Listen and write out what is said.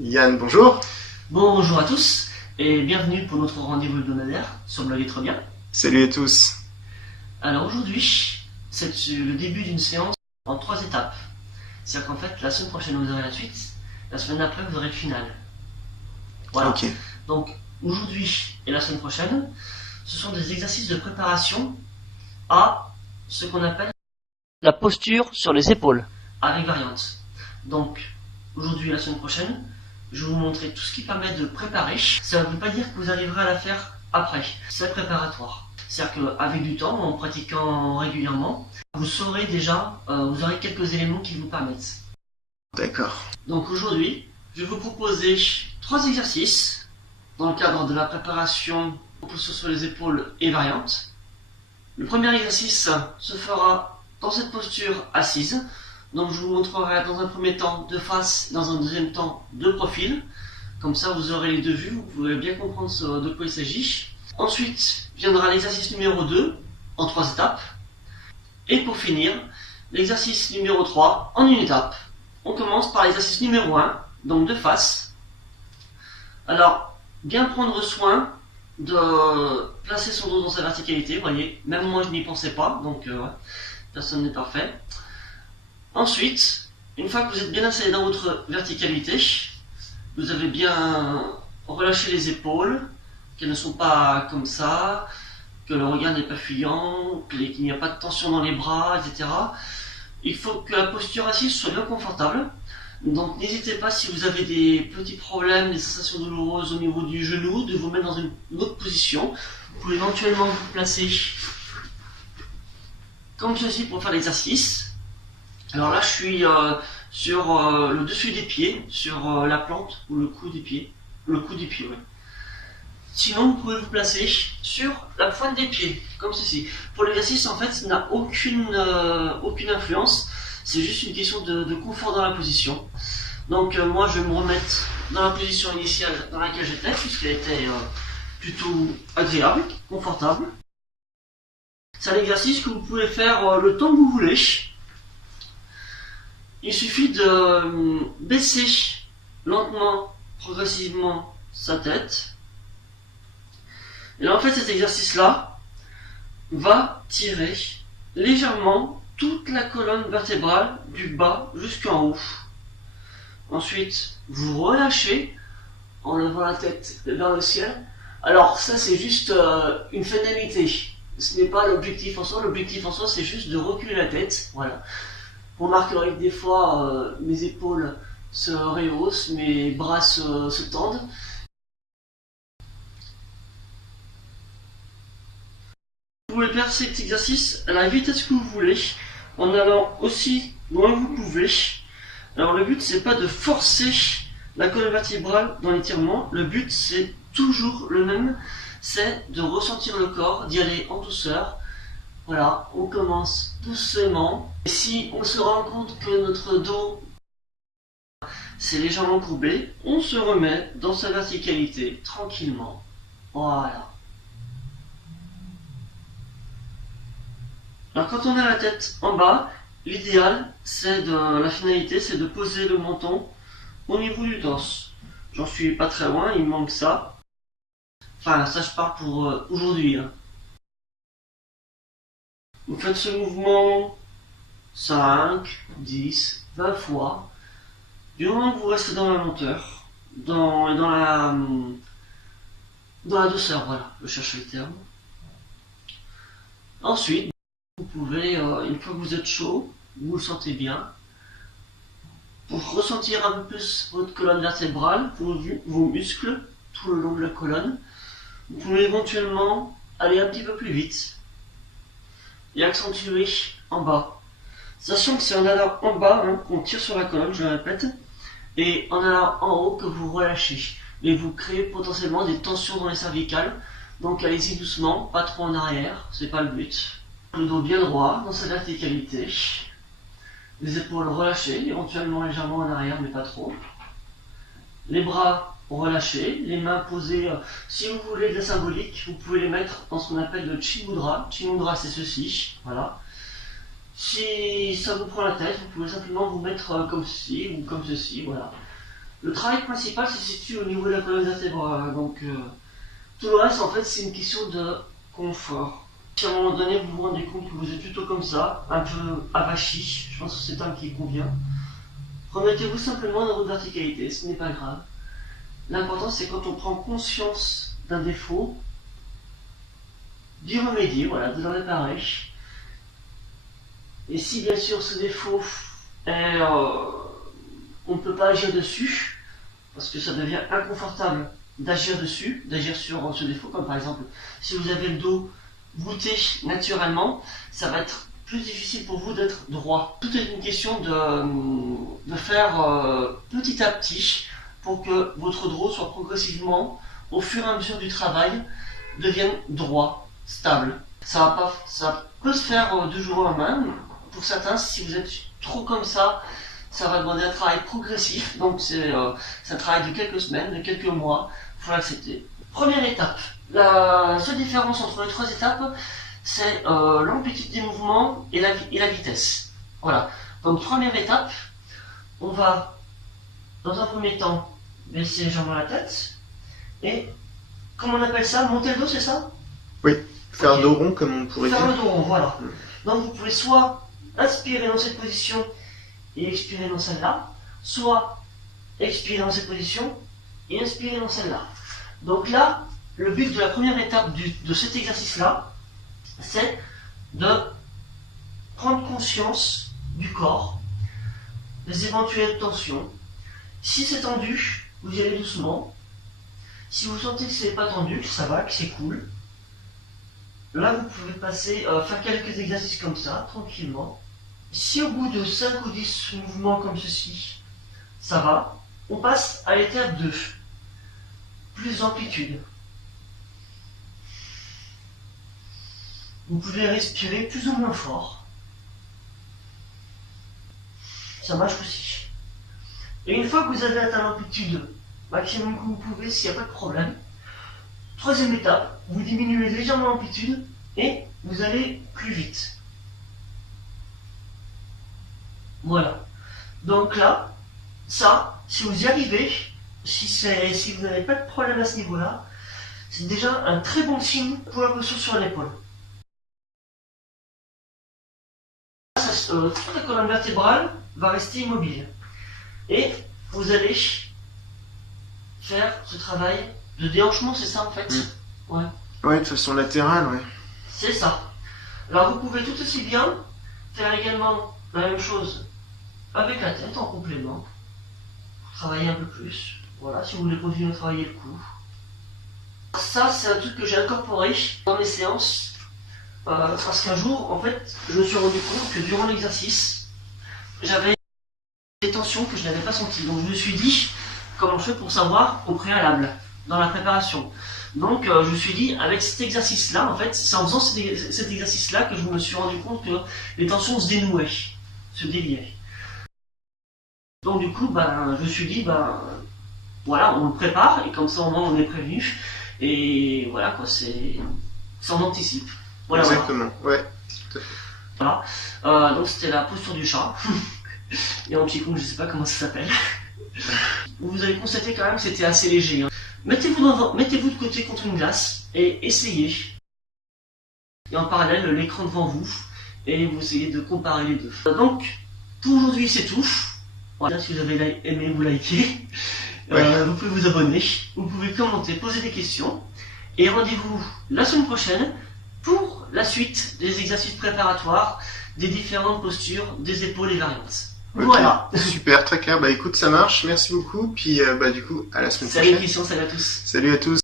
Yann, bonjour. Bonjour à tous et bienvenue pour notre rendez-vous hebdomadaire sur Blog Être Bien. Salut à tous. Alors aujourd'hui, c'est le début d'une séance en 3 étapes. C'est-à-dire qu'en fait, la semaine prochaine vous aurez la suite, la semaine après vous aurez le final. Voilà. Ok. Donc aujourd'hui et la semaine prochaine, ce sont des exercices de préparation à ce qu'on appelle la posture sur les épaules, avec variante. Donc aujourd'hui et la semaine prochaine, je vais vous montrer tout ce qui permet de préparer. Ça ne veut pas dire que vous arriverez à la faire après. C'est préparatoire. C'est-à-dire qu'avec du temps, en pratiquant régulièrement, vous saurez déjà, vous aurez quelques éléments qui vous permettent. D'accord. Donc aujourd'hui, je vais vous proposer 3 exercices dans le cadre de la préparation posture sur les épaules et variante. Le premier exercice se fera dans cette posture assise. Donc je vous montrerai dans un premier temps de face, dans un deuxième temps de profil. Comme ça vous aurez les deux vues, vous pourrez bien comprendre de quoi il s'agit. Ensuite viendra l'exercice numéro 2 en 3 étapes. Et pour finir, l'exercice numéro 3 en une étape. On commence par l'exercice numéro 1, donc de face. Alors, bien prendre soin de placer son dos dans sa verticalité. Vous voyez, même moi je n'y pensais pas, donc personne n'est parfait. Ensuite, une fois que vous êtes bien installé dans votre verticalité, vous avez bien relâché les épaules, qu'elles ne sont pas comme ça, que le regard n'est pas fuyant, qu'il n'y a pas de tension dans les bras, etc. Il faut que la posture assise soit bien confortable. Donc n'hésitez pas, si vous avez des petits problèmes, des sensations douloureuses au niveau du genou, de vous mettre dans une autre position. Vous pouvez éventuellement vous placer comme ceci pour faire l'exercice. Alors là, je suis sur le dessus des pieds, sur la plante ou le cou des pieds. Le cou des pieds, oui. Sinon, vous pouvez vous placer sur la pointe des pieds, comme ceci. Pour l'exercice, en fait, ça n'a aucune influence. C'est juste une question de confort dans la position. Donc moi, je vais me remettre dans la position initiale dans laquelle j'étais, puisqu'elle était plutôt agréable, confortable. C'est un exercice que vous pouvez faire le temps que vous voulez. Il suffit de baisser lentement, progressivement sa tête. Et là, en fait, cet exercice-là va tirer légèrement toute la colonne vertébrale du bas jusqu'en haut. Ensuite, vous relâchez en levant la tête vers le ciel. Alors ça, c'est juste une finalité. Ce n'est pas l'objectif en soi. L'objectif en soi, c'est juste de reculer la tête. Voilà. Vous remarquerez que des fois, mes épaules se rehaussent, mes bras se tendent. Vous pouvez faire cet exercice à la vitesse que vous voulez, en allant aussi loin que vous pouvez. Alors le but, c'est pas de forcer la colonne vertébrale dans l'étirement. Le but, c'est toujours le même, c'est de ressentir le corps, d'y aller en douceur. Voilà, on commence doucement. Et si on se rend compte que notre dos s'est légèrement courbé, on se remet dans sa verticalité tranquillement. Voilà. Alors quand on a la tête en bas, l'idéal, la finalité, c'est de poser le menton au niveau du torse. J'en suis pas très loin, il me manque ça. Enfin, ça je parle pour aujourd'hui. Hein. Vous faites ce mouvement 5, 10, 20 fois. Du moment que vous restez dans la lenteur, dans la douceur, voilà, je cherche le terme. Ensuite, vous pouvez, une fois que vous êtes chaud, vous vous sentez bien, pour ressentir un peu plus votre colonne vertébrale, vos muscles, tout le long de la colonne, vous pouvez éventuellement aller un petit peu plus vite et accentuer en bas. Sachant que c'est en allant en bas qu'on tire sur la colonne, je le répète, et en allant en haut que vous relâchez. Mais vous créez potentiellement des tensions dans les cervicales, donc allez-y doucement, pas trop en arrière, c'est pas le but. Le dos bien droit, dans sa verticalité. Les épaules relâchées, éventuellement légèrement en arrière, mais pas trop. Les bras relâchés, les mains posées. Si vous voulez de la symbolique, vous pouvez les mettre dans ce qu'on appelle le Chin Mudra. Chin Mudra, c'est ceci, voilà. Si ça vous prend la tête, vous pouvez simplement vous mettre comme ceci ou comme ceci, voilà. Le travail principal se situe au niveau de la colonne vertébrale, donc tout le reste en fait c'est une question de confort. Si à un moment donné vous vous rendez compte que vous êtes plutôt comme ça, un peu avachi, je pense que c'est un qui convient, remettez-vous simplement dans votre verticalité, ce n'est pas grave. L'important c'est quand on prend conscience d'un défaut, d'y remédier, voilà, de le réparer. Et si bien sûr ce défaut est, on ne peut pas agir dessus, parce que ça devient inconfortable d'agir dessus, d'agir sur ce défaut, comme par exemple si vous avez le dos voûté naturellement, ça va être plus difficile pour vous d'être droit. Tout est une question de faire petit à petit pour que votre dos soit progressivement, au fur et à mesure du travail, devienne droit, stable. Ça peut se faire du jour au lendemain. Pour certains, si vous êtes trop comme ça va demander un travail progressif. Donc c'est un travail de quelques semaines, de quelques mois. Il faut l'accepter. Première étape. La seule différence entre les trois étapes, c'est l'amplitude des mouvements et la vitesse. Voilà. Donc première étape, on va dans un premier temps baisser légèrement la tête et, comment on appelle ça, monter le dos, c'est ça? Oui, faire Ok. dos rond comme on pourrait Faire dire. le dos rond, voilà. Donc vous pouvez soit inspirer dans cette position et expirer dans celle-là, soit expirer dans cette position et inspirer dans celle-là. Donc là, le but de la première étape de cet exercice-là, c'est de prendre conscience du corps, des éventuelles tensions. Si c'est tendu, vous y allez doucement. Si vous sentez que c'est pas tendu, que ça va, que c'est cool, là vous pouvez passer, faire quelques exercices comme ça, tranquillement. Si au bout de 5 ou 10 mouvements comme ceci, ça va, on passe à l'étape 2. Plus d'amplitude. Vous pouvez respirer plus ou moins fort. Ça marche aussi. Et une fois que vous avez atteint l'amplitude maximum que vous pouvez, s'il n'y a pas de problème, troisième étape, vous diminuez légèrement l'amplitude et vous allez plus vite. Voilà. Donc là, ça, si vous y arrivez, si vous n'avez pas de problème à ce niveau-là, c'est déjà un très bon signe pour la posture sur l'épaule. Toute la colonne vertébrale va rester immobile. Et vous allez faire ce travail de déhanchement, c'est ça en fait? Ouais. Ouais, de façon latérale, ouais. C'est ça. Alors vous pouvez tout aussi bien faire également la même chose avec la tête en complément. Travailler un peu plus. Voilà, si vous voulez continuer à travailler le cou. Ça, c'est un truc que j'ai incorporé dans mes séances. Parce qu'un jour, en fait, je me suis rendu compte que durant l'exercice, j'avais des tensions que je n'avais pas senties. Donc je me suis dit, comment je fais pour savoir au préalable, dans la préparation. Donc je me suis dit, avec cet exercice-là, en fait, c'est en faisant cet exercice-là que je me suis rendu compte que les tensions se dénouaient, se déliaient. Donc du coup, je me suis dit, voilà, on le prépare, et comme ça au moins on est prévenu. Et voilà, quoi, on anticipe. Voilà, exactement, voilà. ouais, tout à fait. Voilà. Donc c'était la posture du chat. Et en petit coup, je sais pas comment ça s'appelle. Vous avez constaté quand même que c'était assez léger. Hein. Mettez-vous de côté contre une glace et essayez. Et en parallèle, l'écran devant vous. Et vous essayez de comparer les deux. Donc, pour aujourd'hui, c'est tout. Voilà, si vous avez aimé, vous likez. Ouais. Vous pouvez vous abonner. Vous pouvez commenter, poser des questions. Et rendez-vous la semaine prochaine pour la suite des exercices préparatoires des différentes postures des épaules et variantes. Okay. Voilà. Super, très clair. Écoute, ça marche. Merci beaucoup. Puis du coup, à la semaine Salut prochaine. Christian, salut à tous. Salut à tous.